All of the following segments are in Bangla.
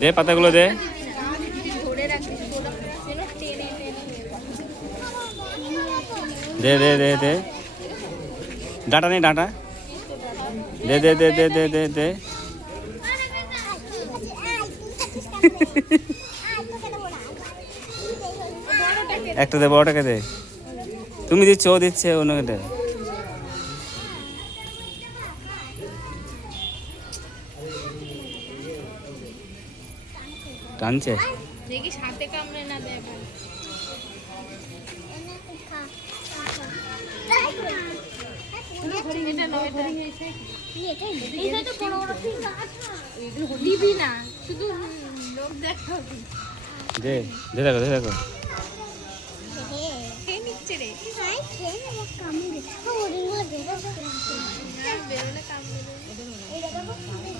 দে পাতাগুলো দে। দে দে দে দে। ডাটা নেই ডাটা। দে দে দে দে দে দে দে। একটা দে, বড়টাকে দে। তুমি দিচ্ছ, ও দিচ্ছে, অন্যকে দে। টানছে? দেখি সাথে কামড়ে না দেয় দে দে দেখো দে দেখো।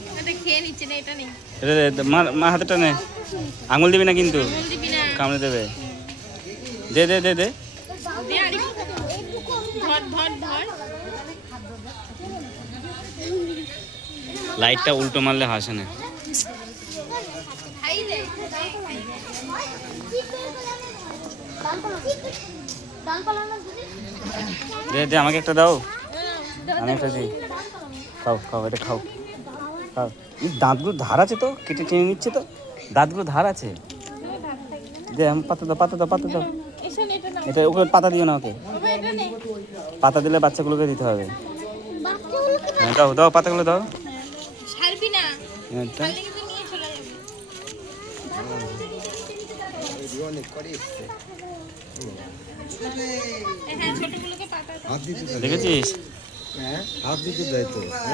কামড়ে খেয়ে নিচ্ছে না এটা নেই। মা মা হাতে টানে আঙুল দিবি না কিন্তু? না। কামড়ে দেবে। দে দে দে দে। লাইটটা উল্টো মারলে হাসে না। দে দে আমাকে একটা দাও। আমি একটা দিই। খাও খাও এটা খাও। দাঁতগুলো ধার আছে তো? কেটে টেনে নিচ্ছে তো? দাঁতগুলো ধার আছে? দে আমি পাতা দাও পাতা দাও পাতা দাও। এটা ওকে পাতা দিও না ওকে। পাতা দিলে বাচ্চাগুলোকে দিতে হবে। হ্যাঁ দাও দাও পাতাগুলো দাও। হ্যাঁ, হ্যাঁ ছোটগুলোকে পাতা দাও। হাত দিতে দেয়। দেখেছিস?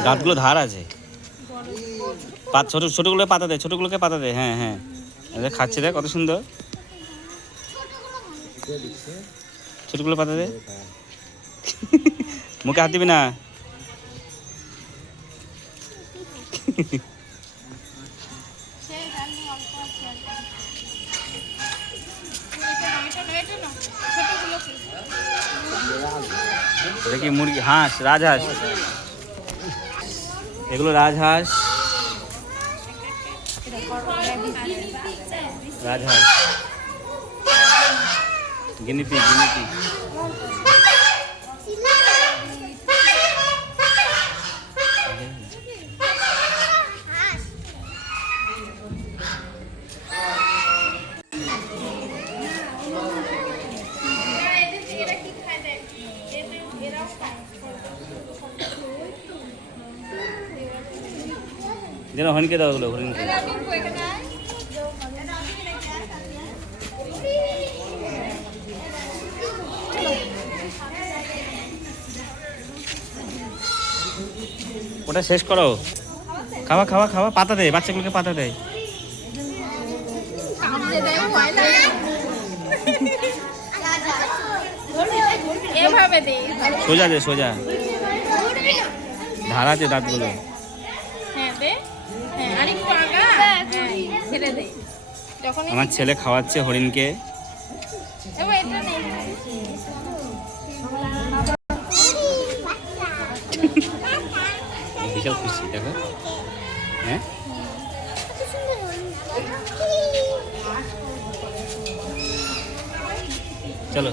দাঁতগুলো ধার আছে। ছোট ছোটগুলো পাতা দে ছোটগুলোকে পাতা দে হ্যাঁ হ্যাঁ। এদের খাচ্ছে দেখ কত সুন্দর। ছোটগুলো পাতা দে। মুখে হাত দিবি না। এটা কি মুরগি হাঁস রাজহাঁস। এগুলো রাজহাঁস। রাজহাঁস। গিনিপি গিনিপি না, এদের এরা কি খায় দেখ। এদের এরাও খায়। যেন হরিণকে দাও ওগুলো হরিণকে। ওটা শেষ করো। খাওয়া খাওয়া খাওয়া পাতা দেয় বাচ্চাগুলোকে পাতা দেয় সোজা দে সোজা। ধার আছে দাঁতগুলো। আমার ছেলে খাওয়াচ্ছে হরিণকে। এবার বিশাল খুশি দেখো। হ্যাঁ? চলো।